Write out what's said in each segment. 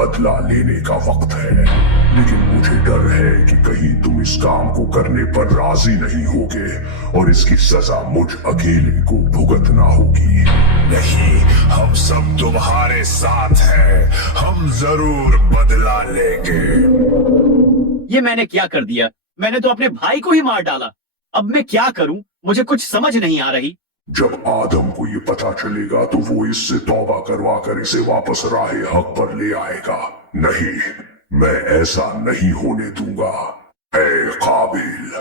बदला लेने का वक्त है, लेकिन मुझे डर है कि कहीं तुम इस काम को करने पर राजी नहीं होगे और इसकी सजा मुझ अकेले को भुगतना होगी। नहीं, हम सब तुम्हारे साथ हैं, हम जरूर बदला लेंगे। ये मैंने क्या कर दिया? मैंने तो अपने भाई को ही मार डाला। अब मैं क्या करूं? मुझे कुछ समझ नहीं आ रही। जब आदम को ये पता चलेगा तो वो इससे तौबा करवा कर इसे वापस राह हक पर ले आएगा। नहीं, मैं ऐसा नहीं होने दूंगा। ऐ काबिल,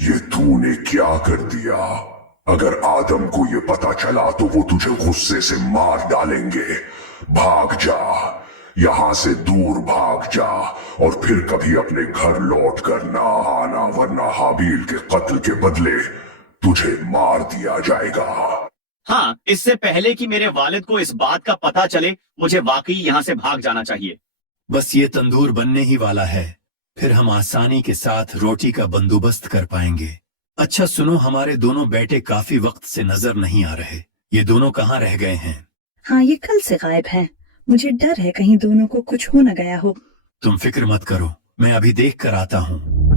ये तूने क्या कर दिया? अगर आदम को ये पता चला तो वो तुझे गुस्से से मार डालेंगे। भाग जा, यहाँ से दूर भाग जा और फिर कभी अपने घर लौट कर ना आना, वरना हाबील के कत्ल के बदले तुझे मार दिया जाएगा। हाँ, इससे पहले कि मेरे वालिद को इस बात का पता चले, मुझे वाकई यहाँ से भाग जाना चाहिए। बस ये तंदूर बनने ही वाला है, फिर हम आसानी के साथ रोटी का बंदोबस्त कर पाएंगे। अच्छा सुनो, हमारे दोनों बेटे काफी वक्त से नजर नहीं आ रहे। ये दोनों कहाँ रह गए हैं? हाँ, ये कल से गायब हैं। मुझे डर है कहीं दोनों को कुछ हो न गया हो। तुम फिक्र मत करो, मैं अभी देख कर आता हूँ।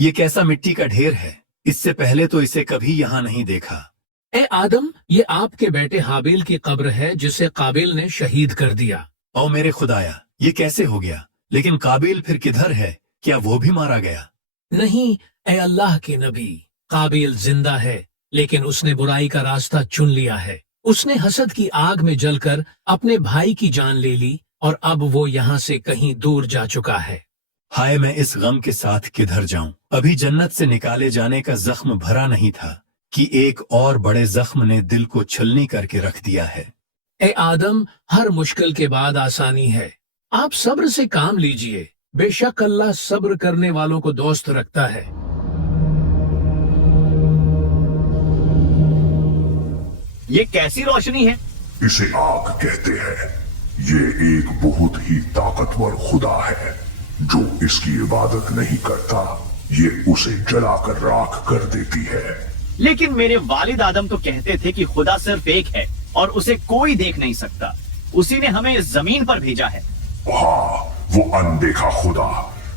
ये कैसा मिट्टी का ढेर है? इससे पहले तो इसे कभी यहाँ नहीं देखा। ए आदम, ये आपके बेटे हाबिल की कब्र है जिसे काबिल ने शहीद कर दिया। ओ मेरे खुदाया, ये कैसे हो गया? लेकिन काबिल फिर किधर है? क्या वो भी मारा गया? नहीं, ए अल्लाह के नबी, काबिल जिंदा है, लेकिन उसने बुराई का रास्ता चुन लिया है। उसने हसद की आग में जलकर अपने भाई की जान ले ली और अब वो यहाँ से कहीं दूर जा चुका है। हाय, मैं इस गम के साथ किधर जाऊं? अभी जन्नत से निकाले जाने का जख्म भरा नहीं था कि एक और बड़े जख्म ने दिल को छलनी करके रख दिया है। ए आदम, हर मुश्किल के बाद आसानी है। आप सब्र से काम लीजिए, बेशक अल्लाह सब्र करने वालों को दोस्त रखता है। ये कैसी रोशनी है? इसे आग कहते हैं। ये एक बहुत ही ताकतवर खुदा है जो इसकी इबादत नहीं करता। ये उसे जलाकर राख कर देती है। लेकिन मेरे वालिद आदम तो कहते थे कि खुदा सिर्फ एक है और उसे कोई देख नहीं सकता। उसी ने हमें इस जमीन पर भेजा है। हाँ, वो अनदेखा खुदा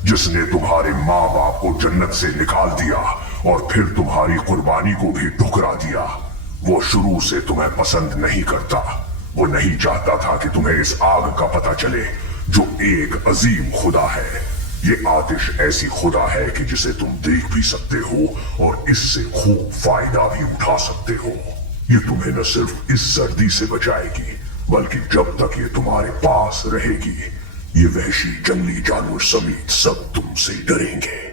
जिसने तुम्हारे माँ बाप को जन्नत से निकाल दिया और फिर तुम्हारी कुर्बानी को भी ठुकरा दिया। वो शुरू से तुम्हें पसंद नहीं करता। वो नहीं चाहता था कि तुम्हें इस आग का पता चले जो एक अजीम खुदा है। ये आतिश ऐसी खुदा है कि जिसे तुम देख भी सकते हो और इससे खूब फायदा भी उठा सकते हो। ये तुम्हें न सिर्फ इस सर्दी से बचाएगी, बल्कि जब तक ये तुम्हारे पास रहेगी, ये वहशी जंगली जानवर समेत सब तुमसे डरेंगे।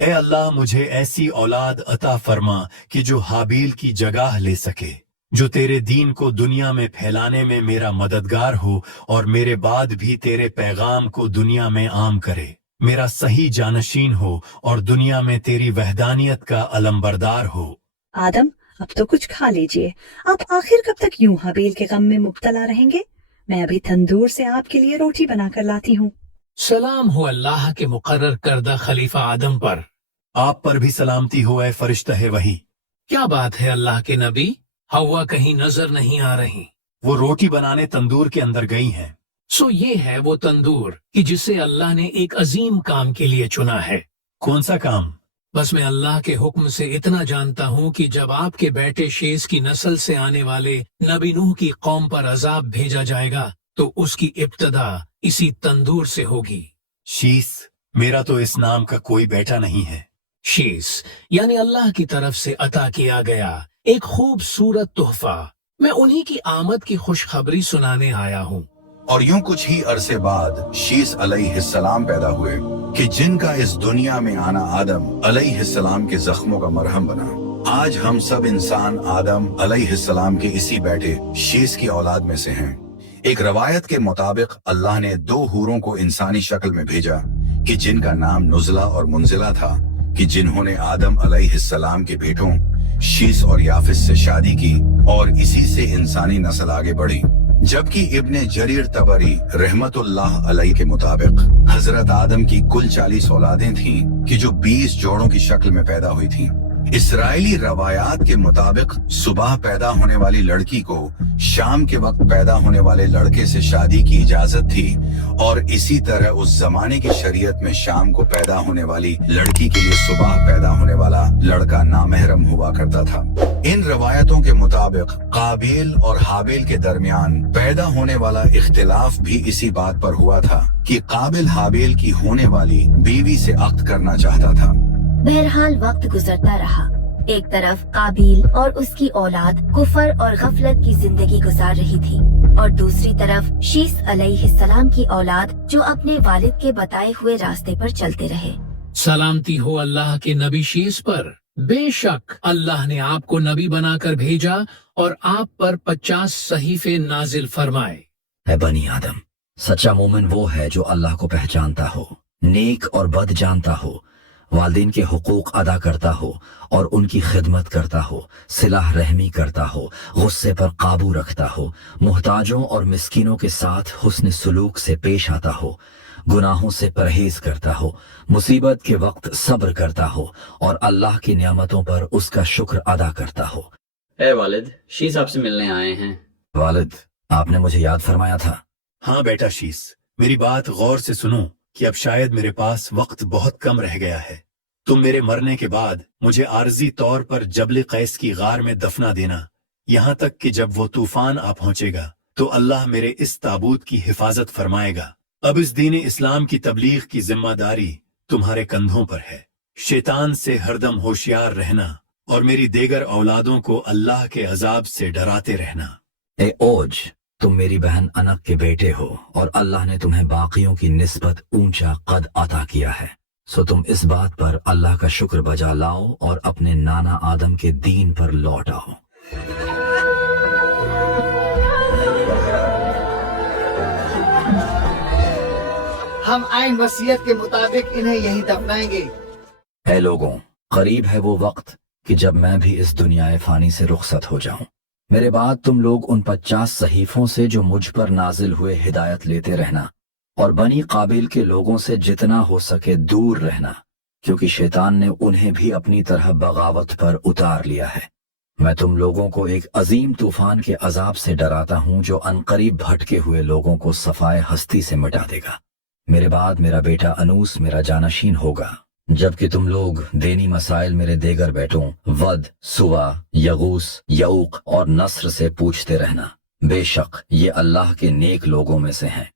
ए अल्लाह, मुझे ऐसी औलाद अता फरमा कि जो हाबील की जगह ले सके, जो तेरे दीन को दुनिया में फैलाने में मेरा मददगार हो और मेरे बाद भी तेरे पैगाम को दुनिया में आम करे, मेरा सही जानशीन हो और दुनिया में तेरी वहदानियत का अलमबरदार हो। आदम, अब तो कुछ खा लीजिए। आप आखिर कब तक यूं हाबील के गम में मुब्तला रहेंगे? मैं अभी तंदूर से आपके लिए रोटी बनाकर लाती हूँ। सलाम हो अल्लाह के मुकर्रर करदा खलीफा आदम पर। आप पर भी सलामती हो ऐ फरिश्ता है वही। क्या बात है अल्लाह के नबी, हवा कहीं नजर नहीं आ रही। वो रोटी बनाने तंदूर के अंदर गई हैं। सो ये है वो तंदूर कि जिसे अल्लाह ने एक अजीम काम के लिए चुना है। कौन सा काम? बस मैं अल्लाह के हुक्म से इतना जानता हूँ कि जब आपके बेटे शेष की नस्ल से आने वाले नबी नूह की कौम पर अजाब भेजा जाएगा तो उसकी इब्तदा इसी तंदूर से होगी। शीस, मेरा तो इस नाम का कोई बेटा नहीं है। शीस यानी अल्लाह की तरफ से अता किया गया एक खूबसूरत तोहफा। मैं उन्हीं की आमद की खुशखबरी सुनाने आया हूँ। और यूं कुछ ही अरसे बाद शीस अलैहिस्सलाम पैदा हुए कि जिनका इस दुनिया में आना आदम अलैहिस्सलाम के जख्मों का मरहम बना। आज हम सब इंसान आदम अलैहिस्सलाम के इसी बेटे शीस की औलाद में से हैं। एक रवायत के मुताबिक अल्लाह ने दो हूरों को इंसानी शक्ल में भेजा कि जिनका नाम नुज़ला और मुंजिला था, कि जिन्होंने आदम अलैहिस्सलाम के बेटों शीस और याफिस से शादी की और इसी से इंसानी नस्ल आगे बढ़ी। जबकि इब्ने जरीर तबरी रहमतुल्लाह अलैह के मुताबिक हजरत आदम की कुल 40 औलादें थीं कि जो 20 जोड़ों की शक्ल में पैदा हुई थीं। इसराइली रवायात के मुताबिक सुबह पैदा होने वाली लड़की को शाम के वक्त पैदा होने वाले लड़के से शादी की इजाजत थी और इसी तरह उस जमाने की शरीयत में शाम को पैदा होने वाली लड़की के लिए सुबह पैदा होने वाला लड़का नामहरम हुआ करता था। इन रवायतों के मुताबिक काबिल और हाबिल के दरमियान पैदा होने वाला इख्तिलाफ भी इसी बात पर हुआ था कि काबिल हाबिल की होने वाली बीवी से अक्द करना चाहता था। बहरहाल वक्त गुजरता रहा। एक तरफ काबिल और उसकी औलाद कुफर और गफलत की जिंदगी गुजार रही थी और दूसरी तरफ शीस अलैहिस्सलाम की औलाद जो अपने वालिद के बताए हुए रास्ते पर चलते रहे। सलामती हो अल्लाह के नबी शीस पर। बेशक अल्लाह ने आपको नबी बनाकर भेजा और आप पर 50 सहीफे नाजिल फरमाए। है बनी आदम, सच्चा मोमिन वो है जो अल्लाह को पहचानता हो, नेक और बद जानता हो, वालिदैन के हुकूक अदा करता हो और उनकी खिदमत करता हो, सिलाह रहमी करता हो, गुस्से पर काबू रखता हो, मुहताजों और मिस्कीनों के साथ हुस्न सुलूक से पेश आता हो, गुनाहों से परहेज करता हो, मुसीबत के वक्त सब्र करता हो और अल्लाह की नियामतों पर उसका शुक्र अदा करता हो। ए वालिद, शीस आपसे मिलने आए हैं। वालिद, आपने मुझे याद फरमाया था। हाँ बेटा शीस, मेरी बात गौर से सुनो कि अब शायद मेरे पास वक्त बहुत कम रह गया है। तुम मेरे मरने के बाद मुझे आर्जी तौर पर जबल कैस की गार में दफना देना, यहाँ तक कि जब वो तूफान आ पहुंचेगा तो अल्लाह मेरे इस ताबूत की हिफाजत फरमाएगा। अब इस दीन इस्लाम की तबलीग की जिम्मेदारी तुम्हारे कंधों पर है। शैतान से हरदम होशियार रहना और मेरी देगर औलादों को अल्लाह के अजाब से डराते रहना। ए ओज, तुम मेरी बहन अनक के बेटे हो और अल्लाह ने तुम्हें बाकियों की निस्बत ऊंचा कद अता किया है, सो तुम इस बात पर अल्लाह का शुक्र बजा लाओ और अपने नाना आदम के दीन पर लौट आओ। हम आइन वसीयत के मुताबिक इन्हें यहीं दफनाएंगे। ऐ लोगों, करीब है वो वक्त कि जब मैं भी इस दुनिया फानी से रुखसत हो जाऊं। मेरे बाद तुम लोग उन 50 सहीफों से जो मुझ पर नाजिल हुए हिदायत लेते रहना और बनी काबिल के लोगों से जितना हो सके दूर रहना, क्योंकि शैतान ने उन्हें भी अपनी तरह बगावत पर उतार लिया है। मैं तुम लोगों को एक अजीम तूफान के अजाब से डराता हूं जो अनकरीब भटके हुए लोगों को सफाए हस्ती से मिटा देगा। मेरे बाद मेरा बेटा अनूस मेरा जानशीन होगा, जबकि तुम लोग देनी मसाइल मेरे देगर बेटों वद, सुवा, यगूस, यऊक और नस्र से पूछते रहना। बेशक ये अल्लाह के नेक लोगों में से हैं।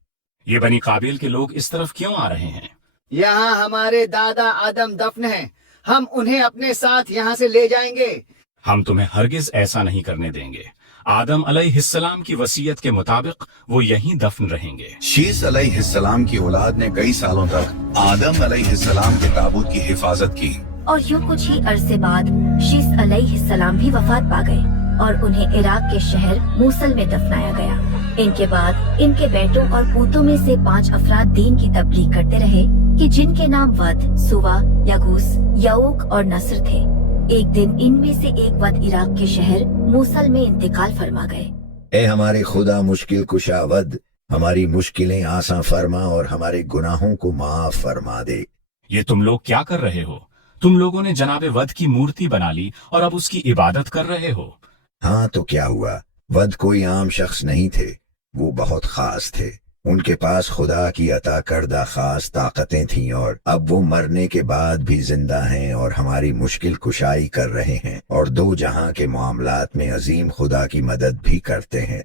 ये बनी काबिल के लोग इस तरफ क्यों आ रहे हैं? यहाँ हमारे दादा आदम दफन हैं। हम उन्हें अपने साथ यहाँ से ले जाएंगे। हम तुम्हें हरगिज ऐसा नहीं करने देंगे। आदम अलैहिस्सलाम की वसीयत के मुताबिक वो यहीं दफन रहेंगे। शीस अलैहिस्सलाम की औलाद ने कई सालों तक आदम अलैहिस्सलाम के ताबूत की हिफाजत की और यूं कुछ ही अरसे बाद शीस अलैहिस्सलाम भी वफात पा गए और उन्हें इराक के शहर मूसल में दफनाया गया। इनके बाद इनके बेटों और पूतों में से 5 अफराद दीन की तबलीग करते रहे कि जिनके नाम वद, सुवा, यगूस, यऊक और नस्र थे। एक दिन इनमें से एक वद इराक के शहर मूसल में इंतकाल फरमा गए। ए हमारे खुदा मुश्किल कुशा वद, हमारी मुश्किलें आसान फरमा और हमारे गुनाहों को माफ फरमा दे। ये तुम लोग क्या कर रहे हो? तुम लोगों ने जनाबे वद की मूर्ति बना ली और अब उसकी इबादत कर रहे हो। हाँ तो क्या हुआ, वद कोई आम शख्स नहीं थे, वो बहुत खास थे। उनके पास खुदा की अता करदा खास ताकतें थीं और अब वो मरने के बाद भी जिंदा हैं और हमारी मुश्किल कुशाई कर रहे हैं और दो जहां के मामलात में अजीम खुदा की मदद भी करते हैं।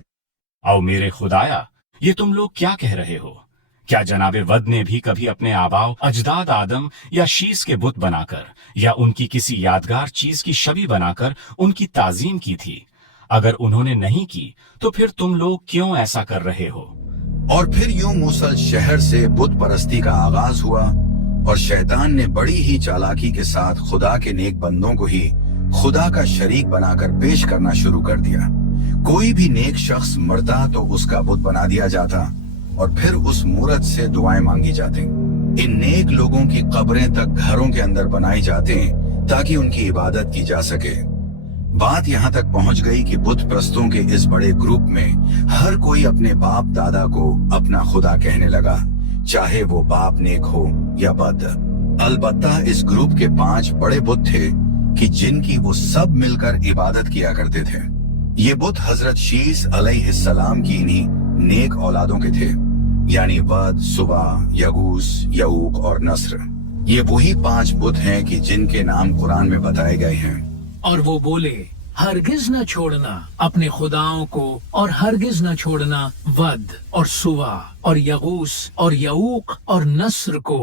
आओ मेरे खुदाया, ये तुम लोग क्या कह रहे हो? क्या जनाबे वद ने भी कभी अपने आबाओ अजदाद आदम या शीस के बुत बनाकर या उनकी किसी यादगार चीज की छवि बनाकर उनकी ताजीम की थी? अगर उन्होंने नहीं की तो फिर तुम लोग क्यों ऐसा कर रहे हो? और फिर यूं मूसल शहर से बुत परस्ती का आगाज हुआ और शैतान ने बड़ी ही चालाकी के साथ खुदा के नेक बंदों को ही खुदा का शरीक बनाकर पेश करना शुरू कर दिया। कोई भी नेक शख्स मरता तो उसका बुत बना दिया जाता और फिर उस मूरत से दुआएं मांगी जाती। इन नेक लोगों की कब्रें तक घरों के अंदर बनाई जाती ताकि उनकी इबादत की जा सके। बात यहाँ तक पहुँच गई कि बुत प्रस्तों के इस बड़े ग्रुप में हर कोई अपने बाप दादा को अपना खुदा कहने लगा, चाहे वो बाप नेक हो या बद। अलबत्ता इस ग्रुप के 5 बड़े बुत थे कि जिनकी वो सब मिलकर इबादत किया करते थे। ये बुत हजरत शीस अलैहिस्सलाम की इन्हीं नेक औलादों के थे, यानी वद, सुबा, यगूस, यऊक और नस्र। ये वही 5 बुत हैं कि जिनके नाम कुरान में बताए गए हैं। और वो बोले, हरगिज न छोड़ना अपने खुदाओं को, और हरगिज न छोड़ना वद और सुवा और यगूस और यऊक और नस्र को।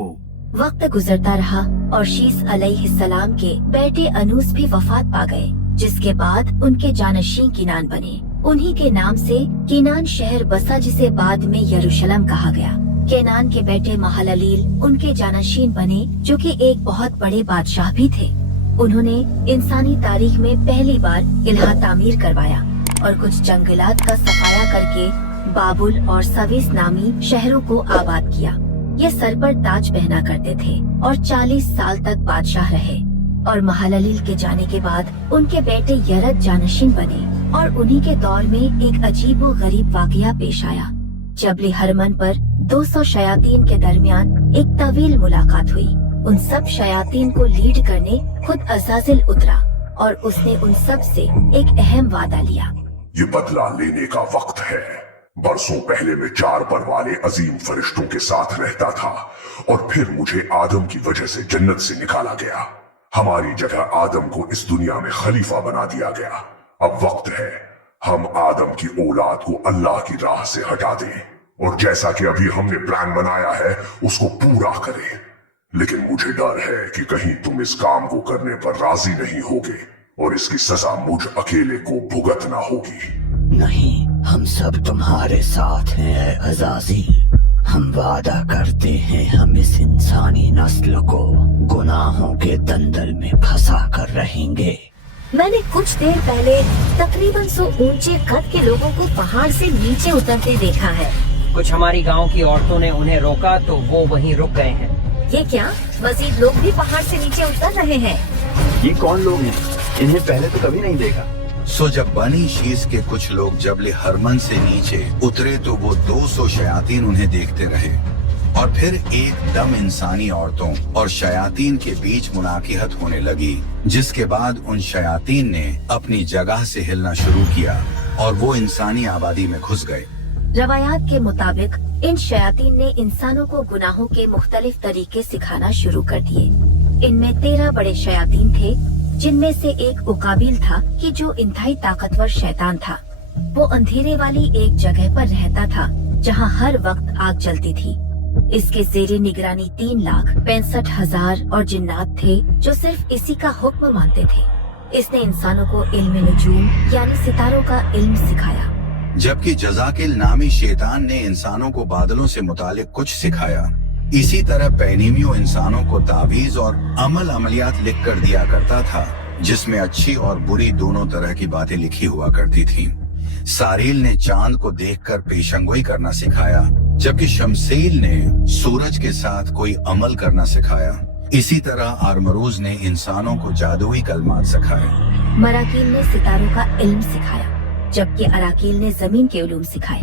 वक्त गुजरता रहा और शीस अलैहिस्सलाम के बेटे अनूस भी वफात पा गए, जिसके बाद उनके जानशीन किनान बने। उन्हीं के नाम से किनान शहर बसा, जिसे बाद में यरूशलेम कहा गया। केनान के बेटे महललील उनके जानशीन बने, जो कि एक बहुत बड़े बादशाह भी थे। उन्होंने इंसानी तारीख में पहली बार किला तामीर करवाया और कुछ जंगलात का सफाया करके बाबुल और सवीस नामी शहरों को आबाद किया। ये सर पर ताज पहना करते थे और 40 साल तक बादशाह रहे। और महललील के जाने के बाद उनके बेटे यरद जानशीन बने और उन्हीं के दौर में एक अजीब व गरीब वाकया पेश आया। जबल हरमन पर 200 शयातीन के दरमियान एक तवील मुलाकात हुई। उन सब शयातीन को लीड करने खुद अज़ाज़िल उतरा और उसने उन सब से एक अहम वादा लिया। ये बदला लेने का वक्त है। बरसों पहले मैं 4 पर वाले अजीम फरिश्तों के साथ रहता था और फिर मुझे आदम की वजह से जन्नत से निकाला गया। हमारी जगह आदम को इस दुनिया में खलीफा बना दिया गया। अब वक्त है हम आदम की औलाद को अल्लाह की राह से हटा दें और जैसा कि अभी हमने प्लान बनाया है उसको पूरा करें। लेकिन मुझे डर है कि कहीं तुम इस काम को करने पर राजी नहीं होगे और इसकी सजा मुझ अकेले को भुगतना होगी। नहीं, हम सब तुम्हारे साथ हैं अज़ाज़ील। हम वादा करते हैं हम इस इंसानी नस्ल को गुनाहों के दंदल में फंसा कर रहेंगे। मैंने कुछ देर पहले तकरीबन 100 ऊंचे कद के लोगों को पहाड़ से नीचे उतरते देखा है। कुछ हमारी गांव की औरतों ने उन्हें रोका तो वो वहीं रुक गए हैं। ये क्या, मजीद लोग भी पहाड़ से नीचे उतर रहे हैं? ये कौन लोग हैं? इन्हें पहले तो कभी नहीं देखा। सो जब बनी शीस के कुछ लोग जबल हरमन से नीचे उतरे तो वो 200 शयातीन उन्हें देखते रहे और फिर एकदम इंसानी औरतों और शयातीन के बीच मुनाकिहत होने लगी, जिसके बाद उन शयातीन ने अपनी जगह से हिलना शुरू किया और वो इंसानी आबादी में घुस गए। रवायात के मुताबिक इन शयातीन ने इंसानों को गुनाहों के मुख्तलिफ तरीके सिखाना शुरू कर दिए। इनमें 13 बड़े शयातीन थे, जिनमें से एक उकाबिल था कि जो इंतहाई ताकतवर शैतान था। वो अंधेरे वाली एक जगह पर रहता था जहां हर वक्त आग जलती थी। इसके ज़ेरे निगरानी 3,65,000 और जिन्नात थे जो सिर्फ इसी का हुक्म मानते थे। इसने इंसानों को इल्म नजूम यानी सितारों का इल्म सिखाया, जबकि जजाकिल नामी शैतान ने इंसानों को बादलों से मुतालिक कुछ सिखाया। इसी तरह पैनीमियो इंसानों को तावीज और अमलियात लिख कर दिया करता था, जिसमें अच्छी और बुरी दोनों तरह की बातें लिखी हुआ करती थीं। सारील ने चांद को देखकर पेशंगोई करना सिखाया, जबकि शमसील ने सूरज के साथ कोई अमल करना सिखाया। इसी तरह आरमरूज ने इंसानों को जादुई कलमात सिखाए। मराकील ने सितारों का इल्म सिखाया, जबकि अराकील ने जमीन के उलूम सिखाए।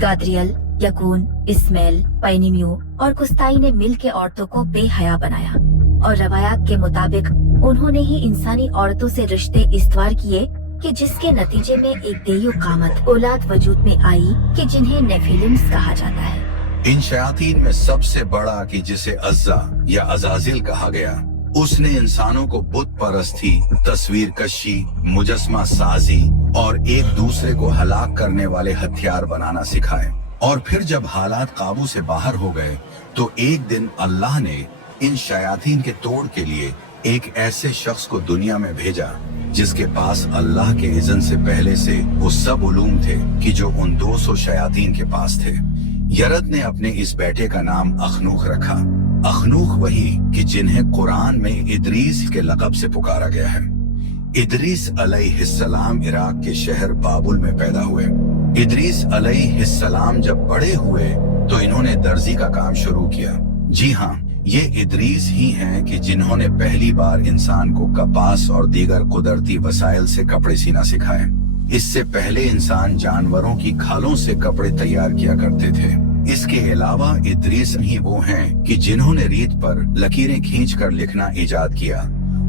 गाद्रियल, यकून, इस्माइल, पैनीमियो और कुस्ताई ने मिल के औरतों को बेहया बनाया और रवायात के मुताबिक उन्होंने ही इंसानी औरतों से रिश्ते इस्तवार किए कि जिसके नतीजे में एक देयु कामत औलाद वजूद में आई कि जिन्हें नेफिलिम्स कहा जाता है। इन शयातीन में सबसे बड़ा कि जिसे अज़्ज़ा या अज़ाज़िल कहा गया, उसने इंसानों को बुत परस्ती, तस्वीर कशी, मुजस्मा साजी और एक दूसरे को हलाक करने वाले हथियार बनाना सिखाए। और फिर जब हालात काबू से बाहर हो गए तो एक दिन अल्लाह ने इन शयातीन के तोड़ के लिए एक ऐसे शख्स को दुनिया में भेजा जिसके पास अल्लाह के इज़्न से पहले से वो सब उलूम थे कि जो उन 200 शयातीन के पास थे। यरद ने अपने इस बेटे का नाम अखनूख रखा। अखनूख वही कि जिन्हें कुरान में इदरीस के लक़ब से पुकारा गया है। इदरीस अलैहिस्सलाम इराक के शहर बाबुल में पैदा हुए। इदरीस अलैहिस्सलाम जब बड़े हुए तो इन्होंने दर्जी का काम शुरू किया। जी हाँ, ये इदरीस ही हैं कि जिन्होंने पहली बार इंसान को कपास और दीगर कुदरती वसाइल से कपड़े सीना सिखाए। इससे पहले इंसान जानवरों की खालों से कपड़े तैयार किया करते थे। इसके अलावा इदरीस ही वो हैं कि जिन्होंने रीत पर लकीरें खींचकर लिखना इजाद किया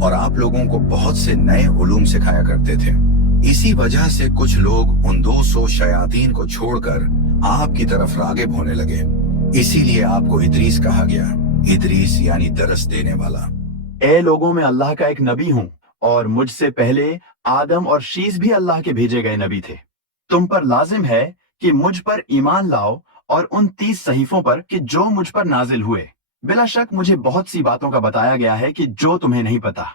और आप लोगों को बहुत से नए उलूम सिखाया करते थे। इसी वजह से कुछ लोग उन 200 शयातीन को छोड़कर आपकी तरफ रागिब होने लगे। इसीलिए आपको इदरीस कहा गया। इदरीस यानी दरस देने वाला। ए लोगों में अल्लाह का एक नबी हूँ और मुझसे पहले आदम और शीस भी अल्लाह के भेजे गए नबी थे। तुम पर लाजिम है कि मुझ पर ईमान लाओ और उन 30 सहीफों पर कि जो मुझ पर नाजिल हुए। बिला शक मुझे बहुत सी बातों का बताया गया है कि जो तुम्हें नहीं पता।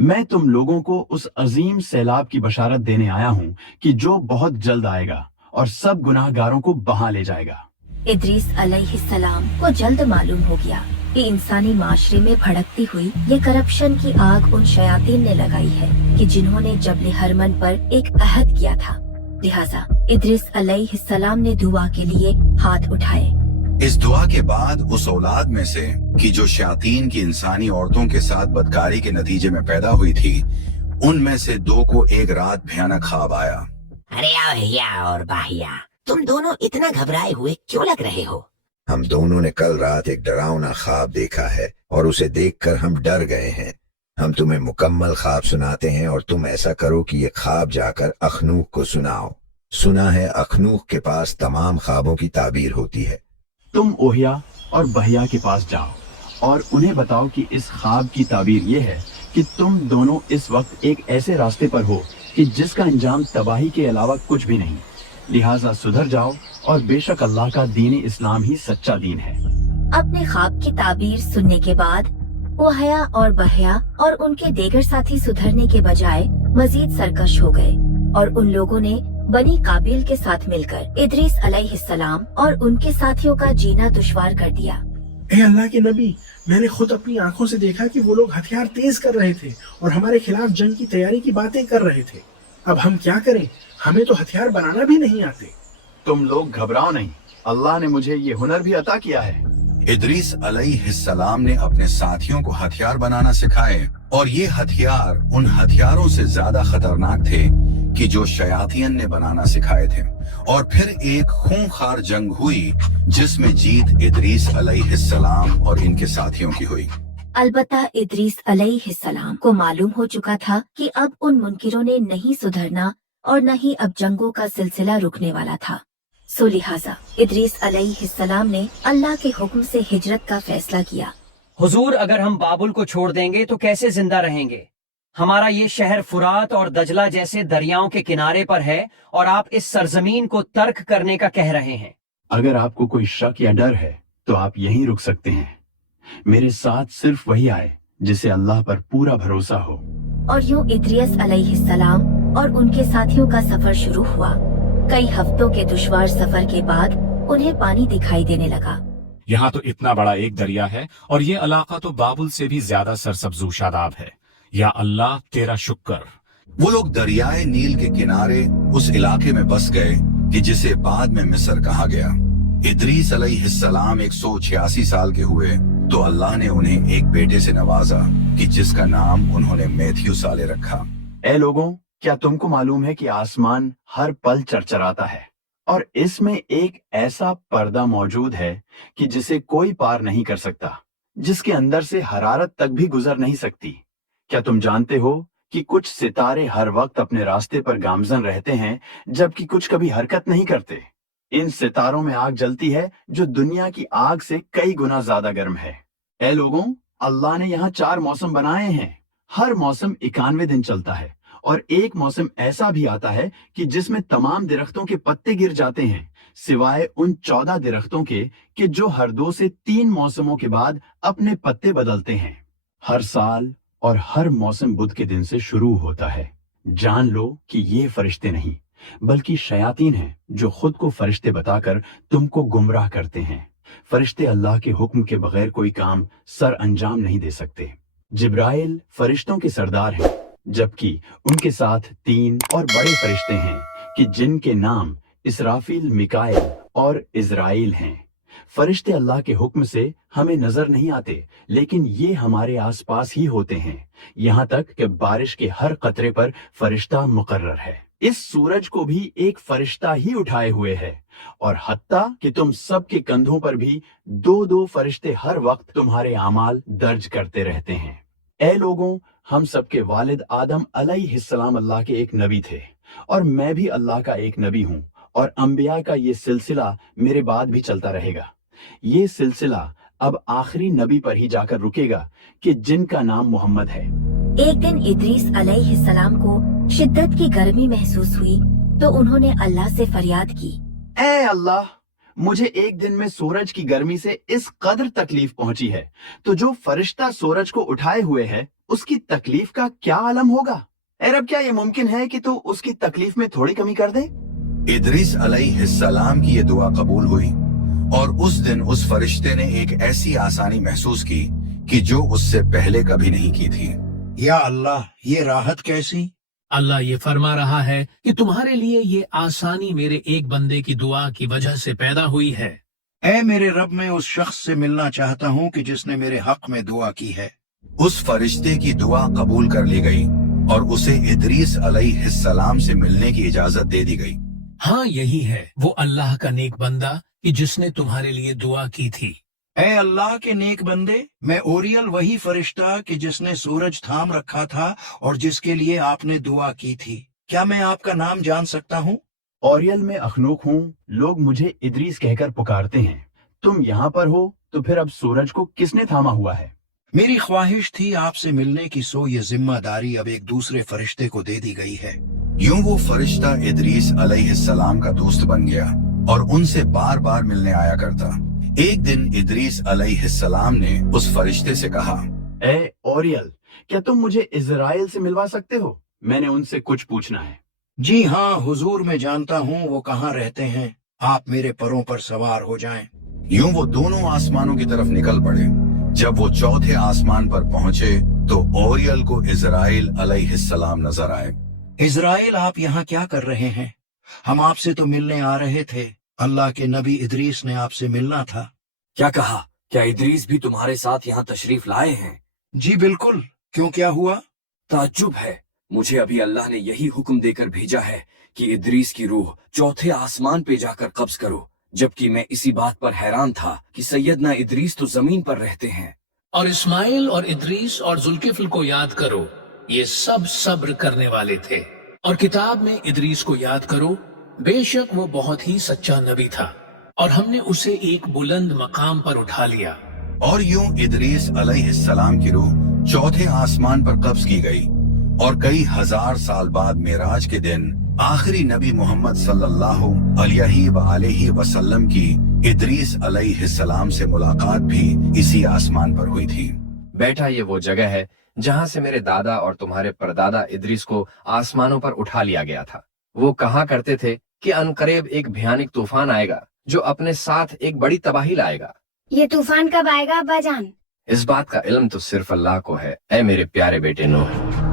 मैं तुम लोगों को उस अजीम सैलाब की बशारत देने आया हूँ कि जो बहुत जल्द आएगा और सब गुनाहगारों को बहा ले जाएगा। इदरीस अलैहिस्सलाम को जल्द मालूम हो गया कि इंसानी माशरे में भड़कती हुई ये करप्शन की आग उन शयातीन ने लगाई है कि जिन्होंने जबल हरमन पर एक अहद किया था। लिहाजा इदरीस अलैहिस्सलाम ने दुआ के लिए हाथ उठाए। इस दुआ के बाद उस औलाद में से कि जो शयातीन की इंसानी औरतों के साथ बदकारी के नतीजे में पैदा हुई थी, उनमें से 2 को एक रात भयानक ख्वाब आया। अरे भैया और बाहिया, तुम दोनों इतना घबराए हुए क्यों लग रहे हो? हम दोनों ने कल रात एक डरावना ख्वाब देखा है और उसे देखकर हम डर गए हैं। हम तुम्हें मुकम्मल ख्वाब सुनाते हैं और तुम ऐसा करो कि ये ख्वाब जाकर अखनूक को सुनाओ। सुना है अखनूक के पास तमाम ख्वाबों की ताबीर होती है। तुम ओहिया और बहिया के पास जाओ और उन्हें बताओ कि इस ख्वाब की ताबीर ये है कि तुम दोनों इस वक्त एक ऐसे रास्ते पर हो कि जिसका अंजाम तबाही के अलावा कुछ भी नहीं। लिहाजा सुधर जाओ और बेशक अल्लाह का दीन इस्लाम ही सच्चा दीन है। अपने ख्वाब की ताबीर सुनने के बाद ओहया और बहया और उनके देगर साथी सुधरने के बजाय मजीद सरकश हो गए और उन लोगों ने बनी काबिल के साथ मिलकर इदरीस अलैहिस्सलाम और उनके साथियों का जीना दुश्वार कर दिया। ए अल्लाह के नबी, मैंने खुद अपनी आंखों से देखा कि वो लोग हथियार तेज कर रहे थे और हमारे खिलाफ जंग की तैयारी की बातें कर रहे थे। अब हम क्या करें? हमें तो हथियार बनाना भी नहीं आते। तुम लोग घबराओ नहीं, अल्लाह ने मुझे ये हुनर भी अता किया है। इदरीस अलैहिस्सलाम ने अपने साथियों को हथियार बनाना सिखाए और ये हथियार उन हथियारों से ज्यादा खतरनाक थे कि जो शयातीन ने बनाना सिखाए थे। और फिर एक खूंखार जंग हुई जिसमें जीत इदरीस अलैहिस्सलाम और इनके साथियों की हुई। अलबत्ता इदरीस अलैहिस्सलाम को मालूम हो चुका था कि अब उन मुनकिरों ने नहीं सुधरना और न ही अब जंगों का सिलसिला रुकने वाला था। सो लिहाजा इदरीस अलैहिस्सलाम ने अल्लाह के हुक्म से हिजरत का फैसला किया। हुजूर, अगर हम बाबुल को छोड़ देंगे तो कैसे जिंदा रहेंगे? हमारा ये शहर फुरात और दजला जैसे दरियाओं के किनारे पर है और आप इस सरजमीन को तर्क करने का कह रहे हैं। अगर आपको कोई शक या डर है तो आप यहीं रुक सकते हैं। मेरे साथ सिर्फ वही आए जिसे अल्लाह पर पूरा भरोसा हो। और यूं इदरीस अलैहिस्सलाम और उनके साथियों का सफर शुरू हुआ। कई हफ्तों के दुश्वार सफर के बाद उन्हें पानी दिखाई देने लगा। यहाँ तो इतना बड़ा एक दरिया है और ये इलाका तो बाबुल से भी ज्यादा सरसब्जू शादाब है। या अल्लाह तेरा शुक्र। वो लोग दरियाए नील के किनारे उस इलाके में बस गए कि जिसे बाद में मिस्र कहा गया। इदरीस अलैहिस्सलाम 186 साल के हुए तो अल्लाह ने उन्हें एक बेटे से नवाजा कि जिसका नाम उन्होंने मैथ्यू साले रखा। ए लोगों, क्या तुमको मालूम है कि आसमान हर पल चरचराता है और इसमें एक ऐसा पर्दा मौजूद है कि जिसे कोई पार नहीं कर सकता, जिसके अंदर से हरारत तक भी गुजर नहीं सकती। क्या तुम जानते हो कि कुछ सितारे हर वक्त अपने रास्ते पर गामजन रहते हैं जबकि कुछ कभी हरकत नहीं करते। इन सितारों में आग जलती है जो दुनिया की आग से कई गुना ज्यादा गर्म है। ए लोगों, अल्लाह ने यहाँ 4 मौसम बनाए हैं। हर मौसम 91 दिन चलता है और एक मौसम ऐसा भी आता है कि जिसमें तमाम दरख्तों के पत्ते गिर जाते हैं सिवाय उन 14 दरख्तों के कि जो हर 2 से 3 मौसमों के बाद अपने पत्ते बदलते हैं। हर साल और हर मौसम बुध के दिन से शुरू होता है। जान लो कि ये फरिश्ते नहीं बल्कि शयातीन हैं जो खुद को फरिश्ते बताकर तुमको गुमराह करते हैं। फरिश्ते अल्लाह के हुक्म के बगैर कोई काम सर अंजाम नहीं दे सकते। जिब्राइल फरिश्तों के सरदार हैं जबकि उनके साथ 3 और बड़े फरिश्ते हैं कि जिनके नाम इसराफील, मिकाएल और इज़राइल हैं। फरिश्ते अल्लाह के हुक्म से हमें नजर नहीं आते लेकिन ये हमारे आसपास ही होते हैं, यहाँ तक कि बारिश के हर कतरे पर फरिश्ता मुकर्रर है। इस सूरज को भी एक फरिश्ता ही उठाए हुए है और हत्ता कि तुम सब के कंधों पर भी 2-2 फरिश्ते हर वक्त तुम्हारे आमाल दर्ज करते रहते हैं। ए लोगों, ہم سب کے والد آدم علیہ السلام اللہ کے ایک نبی تھے اور میں بھی اللہ کا ایک نبی ہوں اور انبیاء کا یہ سلسلہ میرے بعد بھی چلتا رہے گا۔ یہ سلسلہ اب آخری نبی پر ہی جا کر رکے گا کہ جن کا نام محمد ہے۔ ایک دن ادریس علیہ السلام کو شدت کی گرمی محسوس ہوئی تو انہوں نے اللہ سے فریاد کی، اے اللہ، مجھے ایک دن میں سورج کی گرمی سے اس قدر تکلیف پہنچی ہے تو جو فرشتہ سورج کو اٹھائے ہوئے ہے اس کی تکلیف کا کیا عالم ہوگا؟ اے رب، کیا یہ ممکن ہے کہ تو اس کی تکلیف میں تھوڑی کمی کر دے؟ ادریس علیہ السلام کی یہ دعا قبول ہوئی اور اس دن اس فرشتے نے ایک ایسی آسانی محسوس کی کہ جو اس سے پہلے کبھی نہیں کی تھی۔ یا اللہ، یہ راحت کیسی؟ اللہ یہ فرما رہا ہے کہ تمہارے لیے یہ آسانی میرے ایک بندے کی دعا کی وجہ سے پیدا ہوئی ہے۔ اے میرے رب، میں اس شخص سے ملنا چاہتا ہوں کہ جس نے میرے حق میں دعا کی ہے۔ اس فرشتے کی دعا قبول کر لی گئی اور اسے ادریس علیہ السلام سے ملنے کی اجازت دے دی گئی۔ ہاں، یہی ہے وہ اللہ کا نیک بندہ کہ جس نے تمہارے لیے دعا کی تھی۔ اے اللہ کے نیک بندے، میں اوریل وہی فرشتہ کہ جس نے سورج تھام رکھا تھا اور جس کے لیے آپ نے دعا کی تھی، کیا میں آپ کا نام جان سکتا ہوں؟ اوریل میں اخنوک ہوں، لوگ مجھے ادریس کہہ کر پکارتے ہیں۔ تم یہاں پر ہو تو پھر اب سورج کو کس نے تھاما ہوا ہے؟ میری خواہش تھی آپ سے ملنے کی، سو یہ ذمہ داری اب ایک دوسرے فرشتے کو دے دی گئی ہے۔ یوں وہ فرشتہ ادریس علیہ السلام کا دوست بن گیا اور ان سے بار بار ملنے آیا کرتا۔ ایک دن ادریس علیہ السلام نے اس فرشتے سے کہا، اے اوریل، کیا تم مجھے اسرائیل سے ملوا سکتے ہو؟ میں نے ان سے کچھ پوچھنا ہے۔ جی ہاں حضور، میں جانتا ہوں وہ کہاں رہتے ہیں، آپ میرے پروں پر سوار ہو جائیں۔ یوں وہ دونوں آسمانوں کی طرف نکل پڑے۔ جب وہ چوتھے آسمان پر پہنچے تو اوریل کو اسرائیل علیہ السلام نظر آئے۔ اسرائیل، آپ یہاں کیا کر رہے ہیں؟ ہم آپ سے تو ملنے آ رہے تھے، اللہ کے نبی ادریس نے آپ سے ملنا تھا۔ کیا کہا؟ کیا ادریس بھی تمہارے ساتھ یہاں تشریف لائے ہیں؟ جی بالکل، کیوں، کیا ہوا؟ تعجب ہے، مجھے ابھی اللہ نے یہی حکم دے کر بھیجا ہے کہ ادریس کی روح چوتھے آسمان پہ جا کر قبض کرو، جبکہ میں اسی بات پر حیران تھا کہ سیدنا ادریس تو زمین پر رہتے ہیں۔ اور اسماعیل اور ادریس اور ذوالکفل کو یاد کرو، یہ سب صبر کرنے والے تھے، اور کتاب میں ادریس کو یاد کرو، بے شک وہ بہت ہی سچا نبی تھا اور ہم نے اسے ایک بلند مقام پر اٹھا لیا۔ اور یوں ادریس علیہ السلام کی روح چوتھے آسمان پر قبض کی گئی اور کئی ہزار سال بعد معراج کے دن آخری نبی محمد صلی اللہ علیہ وآلہ وسلم کی ادریس علیہ السلام سے ملاقات بھی اسی آسمان پر ہوئی تھی۔ بیٹا، یہ وہ جگہ ہے جہاں سے میرے دادا اور تمہارے پردادا ادریس کو آسمانوں پر اٹھا لیا گیا تھا۔ وہ کہا کرتے تھے کہ عنقریب ایک بھیانک طوفان آئے گا جو اپنے ساتھ ایک بڑی تباہی لائے گا۔ یہ طوفان کب آئے گا ابا جان؟ اس بات کا علم تو صرف اللہ کو ہے، اے میرے پیارے بیٹے نوح۔